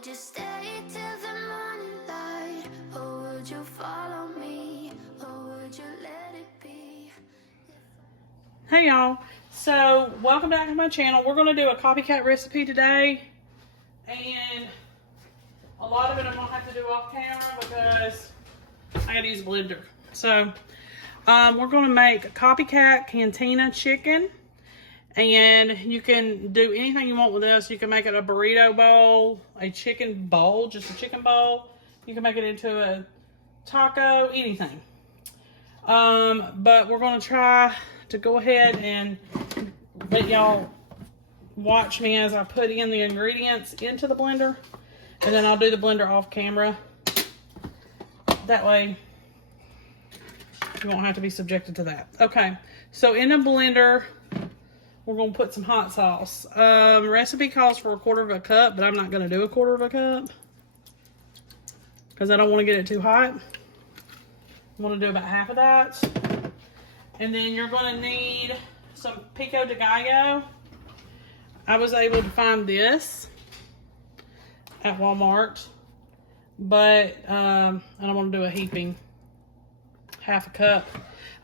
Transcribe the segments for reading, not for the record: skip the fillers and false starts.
would you stay till the morning light? Or would you follow me? Or would you let it be? Hey y'all, so welcome back to my channel. We're going to do a copycat recipe today, and a lot of it I'm going to have to do off camera because I got to use a blender. So we're going to make a copycat Cantina chicken, and you can do anything you want with this. You can make it a burrito bowl, a chicken bowl, just a chicken bowl. You can make it into a taco, anything. But we're going to try to go ahead and let y'all watch me as I put in the ingredients into the blender, and then I'll do the blender off camera. That way you won't have to be subjected to that. Okay, so in a blender we're going to put some hot sauce. Recipe calls for 1/4 cup, but I'm not going to do 1/4 cup because I don't want to get it too hot. I'm going to do about half of that. And then you're going to need some pico de gallo. I was able to find this at Walmart, but I don't want to do a heaping. Half a cup.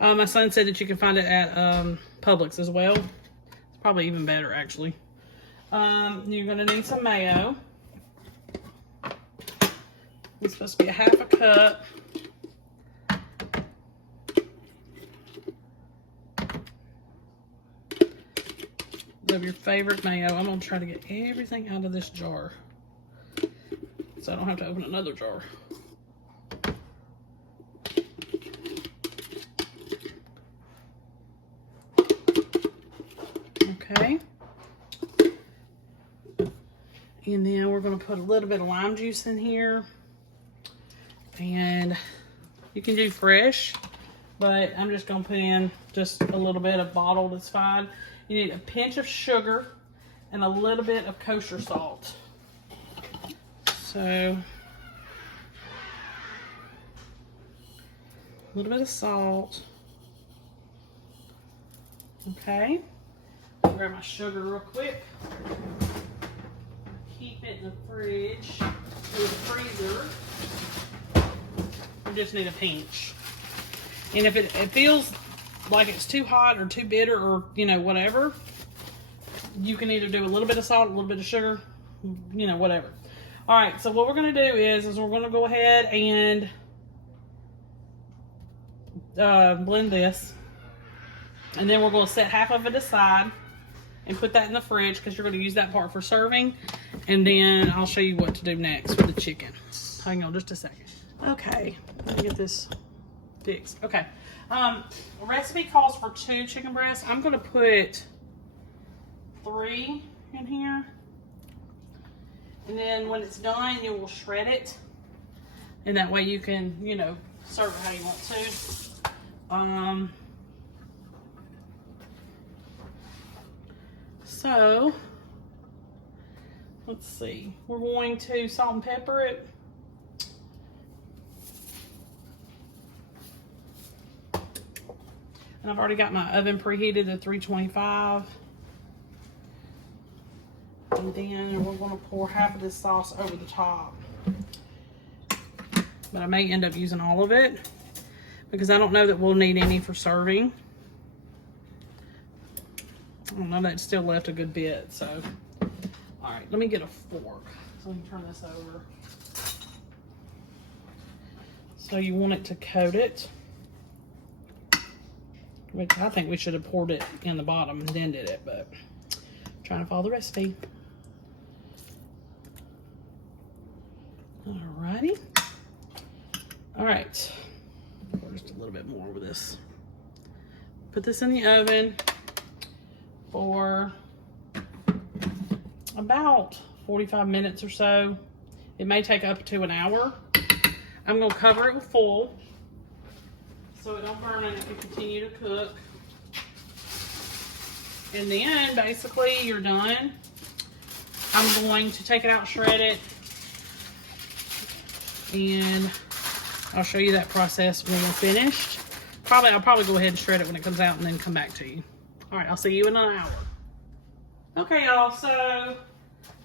My son said that you can find it at Publix as well. It's probably even better, actually. You're going to need some mayo. It's supposed to be a half a cup. Of your favorite mayo. I'm going to try to get everything out of this jar so I don't have to open another jar. Okay. And then we're going to put a little bit of lime juice in here. And you can do fresh, but I'm just going to put in just a little bit of bottled. It's fine. You need a pinch of sugar and a little bit of kosher salt. So, a little bit of salt. Okay. I'll grab my sugar real quick. Keep it in the fridge or the freezer. We just need a pinch. And if it feels like it's too hot or too bitter or, you know, whatever, you can either do a little bit of salt, a little bit of sugar, you know, whatever. All right, so what we're going to do is we're going to go ahead and blend this. And then we're going to set half of it aside and put that in the fridge because you're going to use that part for serving. And then I'll show you what to do next with the chicken. Hang on just a second. Okay, let me get this fixed. Okay. Recipe calls for 2 chicken breasts. I'm going to put 3 in here. And then when it's done, you will shred it. And that way you can, you know, serve it how you want to. So, let's see. We're going to salt and pepper it. And I've already got my oven preheated at 325. And then we're going to pour half of this sauce over the top. But I may end up using all of it because I don't know that we'll need any for serving. I don't know, that still left a good bit. So, all right, let me get a fork so we can turn this over. So you want it to coat it. Which I think we should have poured it in the bottom and then did it, but I'm trying to follow the recipe. Alrighty. Alright. Pour just a little bit more with this. Put this in the oven for about 45 minutes or so. It may take up to an hour. I'm going to cover it with foil so it don't burn and it can continue to cook. And then basically you're done. I'm going to take it out, shred it, and I'll show you that process when we're finished. I'll probably go ahead and shred it when it comes out and then come back to you. All right, I'll see you in an hour. Okay, y'all, so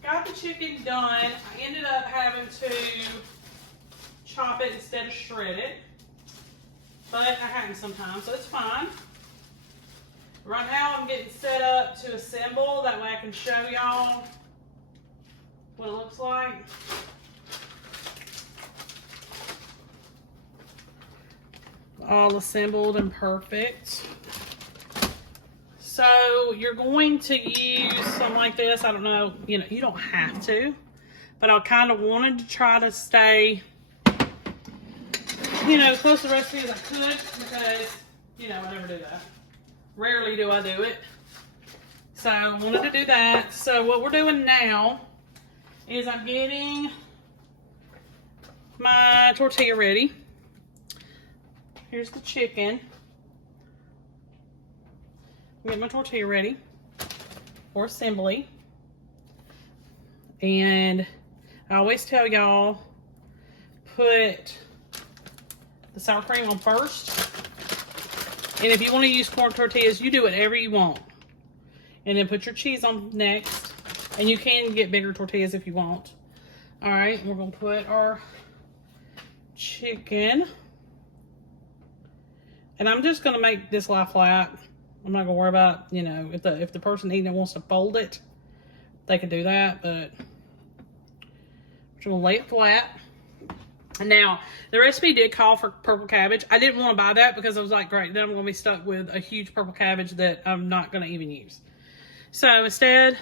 got the chicken done. I ended up having to chop it instead of shred it. But I happen sometimes, so it's fine. Right now I'm getting set up to assemble. That way I can show y'all what it looks like. All assembled and perfect. So you're going to use something like this. I don't know, you know, you don't have to, but I kind of wanted to try to stay, you know, close to the recipe as I could because, you know, I never do that. Rarely do I do it. So I wanted to do that. So what we're doing now is I'm getting my tortilla ready. Here's the chicken. Get my tortilla ready for assembly. And I always tell y'all, put the sour cream on first. And if you want to use corn tortillas, you do whatever you want. And then put your cheese on next. And you can get bigger tortillas if you want. All right, we're gonna put our chicken. And I'm just gonna make this lie flat. I'm not gonna worry about, you know, if the person eating it wants to fold it, they can do that, but I'm just gonna lay it flat. And now, the recipe did call for purple cabbage. I didn't want to buy that because I was like, great, then I'm gonna be stuck with a huge purple cabbage that I'm not gonna even use. So instead,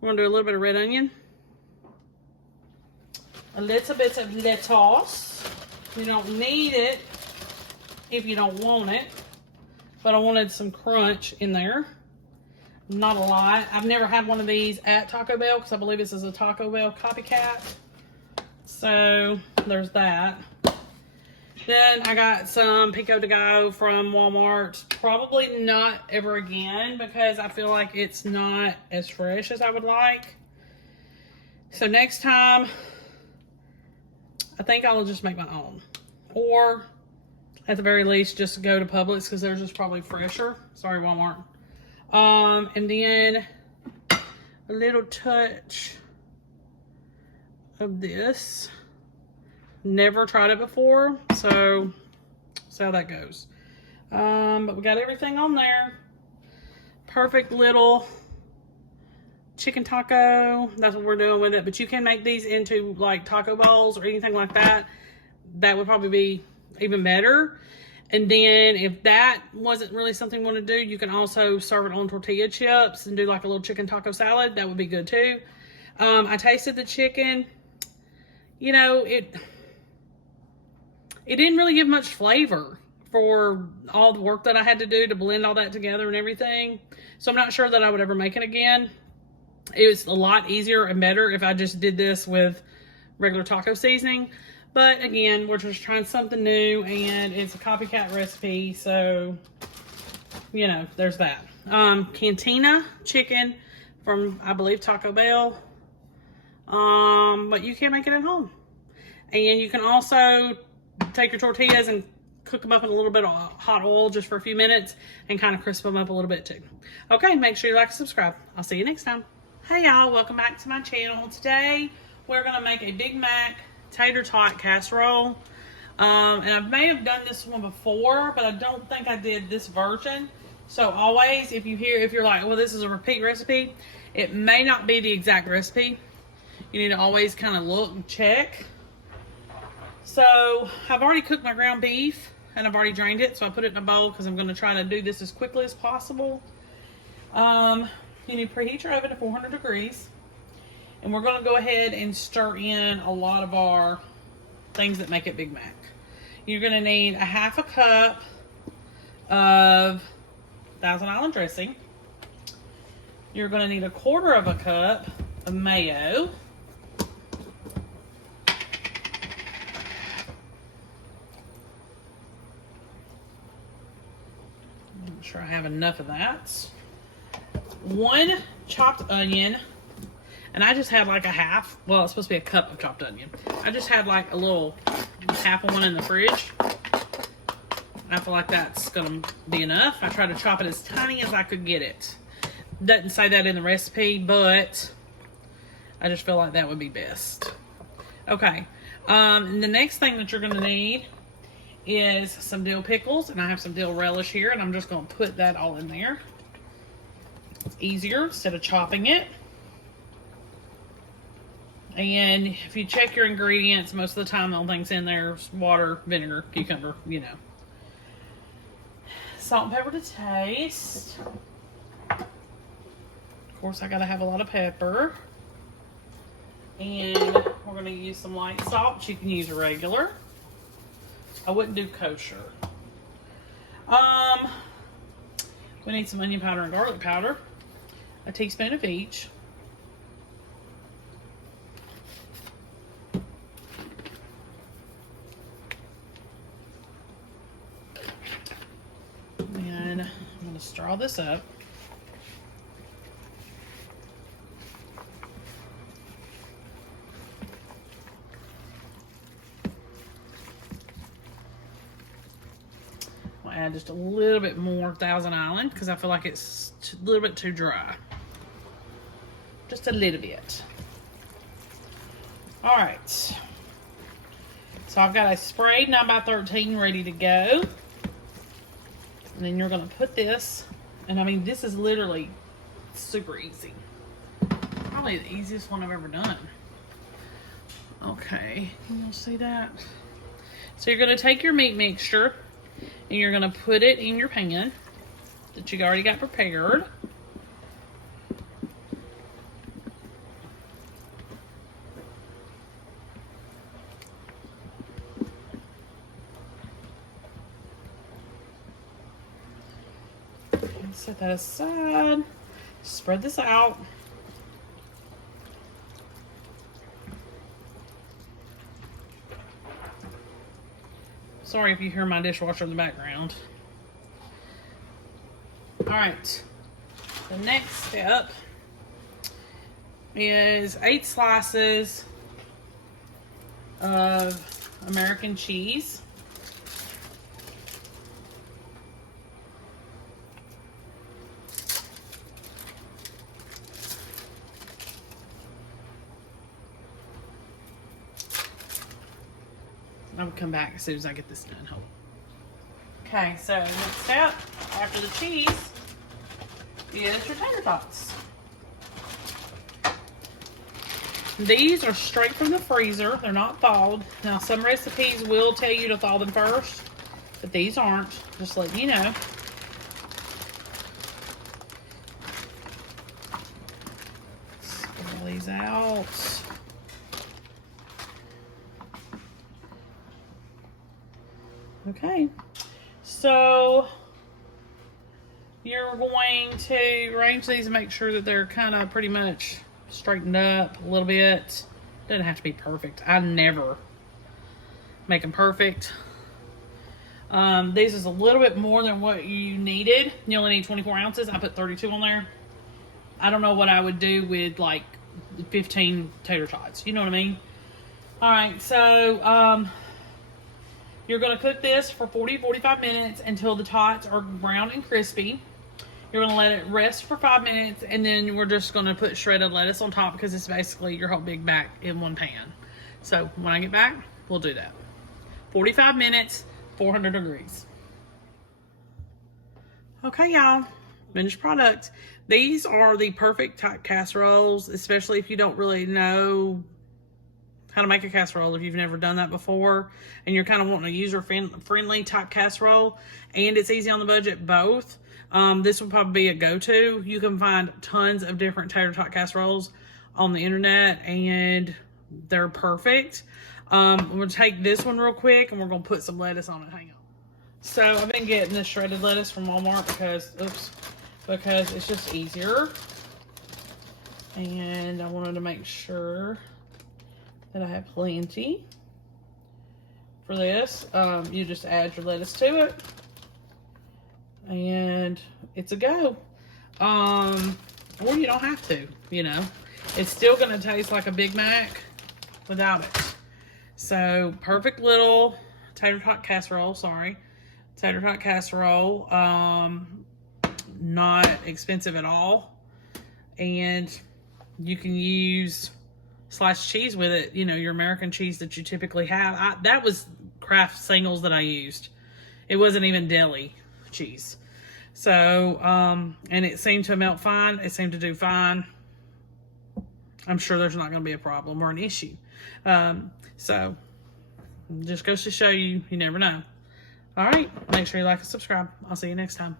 we're gonna do a little bit of red onion, a little bit of lettuce. You don't need it if you don't want it. But I wanted some crunch in there. Not a lot. I've never had one of these at Taco Bell because I believe this is a Taco Bell copycat. So there's that. Then I got some pico de gallo from Walmart. Probably not ever again because I feel like it's not as fresh as I would like. So next time, I think I'll just make my own. Or at the very least, just go to Publix because theirs is probably fresher. Sorry, Walmart. And then a little touch of this. Never tried it before, so see how that goes. But we got everything on there. Perfect little chicken taco. That's what we're doing with it. But you can make these into like taco bowls or anything like that. That would probably be even better. And then if that wasn't really something you want to do, you can also serve it on tortilla chips and do like a little chicken taco salad. That would be good too. I tasted the chicken. You know, it didn't really give much flavor for all the work that I had to do to blend all that together and everything. So I'm not sure that I would ever make it again. It was a lot easier and better if I just did this with regular taco seasoning. But again, we're just trying something new and it's a copycat recipe. So, you know, there's that. Cantina chicken from, I believe, Taco Bell. But you can make it at home. And you can also take your tortillas and cook them up in a little bit of hot oil just for a few minutes and kind of crisp them up a little bit too. Okay, make sure you like and subscribe. I'll see you next time. Hey y'all, welcome back to my channel. Today, we're gonna make a Big Mac Tater Tot Casserole. And I may have done this one before, but I don't think I did this version. So always, if you're like, well, this is a repeat recipe, it may not be the exact recipe. You need to always kind of look and check. So I've already cooked my ground beef and I've already drained it. So I put it in a bowl because I'm going to try to do this as quickly as possible. You need to preheat your oven to 400 degrees. And we're going to go ahead and stir in a lot of our things that make it Big Mac. You're going to need a half a cup of Thousand Island dressing. You're going to need a quarter of a cup of mayo. I'm sure I have enough of that. One chopped onion. And I just had like a half, well, it's supposed to be a cup of chopped onion. I just had like a little half of one in the fridge. I feel like that's gonna be enough. I tried to chop it as tiny as I could get it. Doesn't say that in the recipe, but I just feel like that would be best. Okay. And the next thing that you're going to need is some dill pickles, and I have some dill relish here, and I'm just going to put that all in there. It's easier instead of chopping it. And if you check your ingredients, most of the time the only things in there is water, vinegar, cucumber, you know. Salt and pepper to taste. Of course, I gotta have a lot of pepper. And we're gonna use some light salt, but you can use a regular. I wouldn't do kosher. We need some onion powder and garlic powder. A teaspoon of each. And I'm going to straw this up. I'll add just a little bit more Thousand Island because I feel like it's a little bit too dry. Just a little bit. All right. So I've got a sprayed 9x13 ready to go. And then you're going to put this, and I mean, this is literally super easy. Probably the easiest one I've ever done. Okay, can you see that? So you're going to take your meat mixture, and you're going to put it in your pan that you already got prepared. Set that aside. Spread this out. Sorry if you hear my dishwasher in the background. All right. The next step is 8 slices of American cheese. I will come back as soon as I get this done. Hold on. Okay, so next step after the cheese is your tater tots. These are straight from the freezer. They're not thawed. Now, some recipes will tell you to thaw them first, but these aren't. Just letting you know. Pull these out. Okay, so you're going to arrange these and make sure that they're kind of pretty much straightened up a little bit. Doesn't have to be perfect. I never make them perfect. This is a little bit more than what you needed. You only need 24 ounces. I put 32 on there. I don't know what I would do with like 15 tater tots. You know what I mean? All right, so you're going to cook this for 40-45 minutes until the tots are brown and crispy. You're going to let it rest for 5 minutes, and then we're just going to put shredded lettuce on top because it's basically your whole big bag in one pan. So when I get back, we'll do that. 45 minutes, 400 degrees. Okay, y'all. Finished product. These are the perfect type casseroles, especially if you don't really know how to make a casserole if you've never done that before and you're kind of wanting a user-friendly type casserole and it's easy on the budget both. This would probably be a go-to. You can find tons of different tater tot casseroles on the internet and they're perfect. I'm going to take this one real quick and we're going to put some lettuce on it. Hang on. So I've been getting this shredded lettuce from Walmart because it's just easier. And I wanted to make sure that I have plenty for this. You just add your lettuce to it and it's a go. Or you don't have to, you know. It's still going to taste like a Big Mac without it. So perfect little tater tot casserole, tater tot casserole. Not expensive at all. And you can use sliced cheese with it, you know, your American cheese that you typically have. That was Kraft singles that I used. It wasn't even deli cheese. So, and it seemed to melt fine. It seemed to do fine. I'm sure there's not going to be a problem or an issue. So, just goes to show you, you never know. All right, make sure you like and subscribe. I'll see you next time.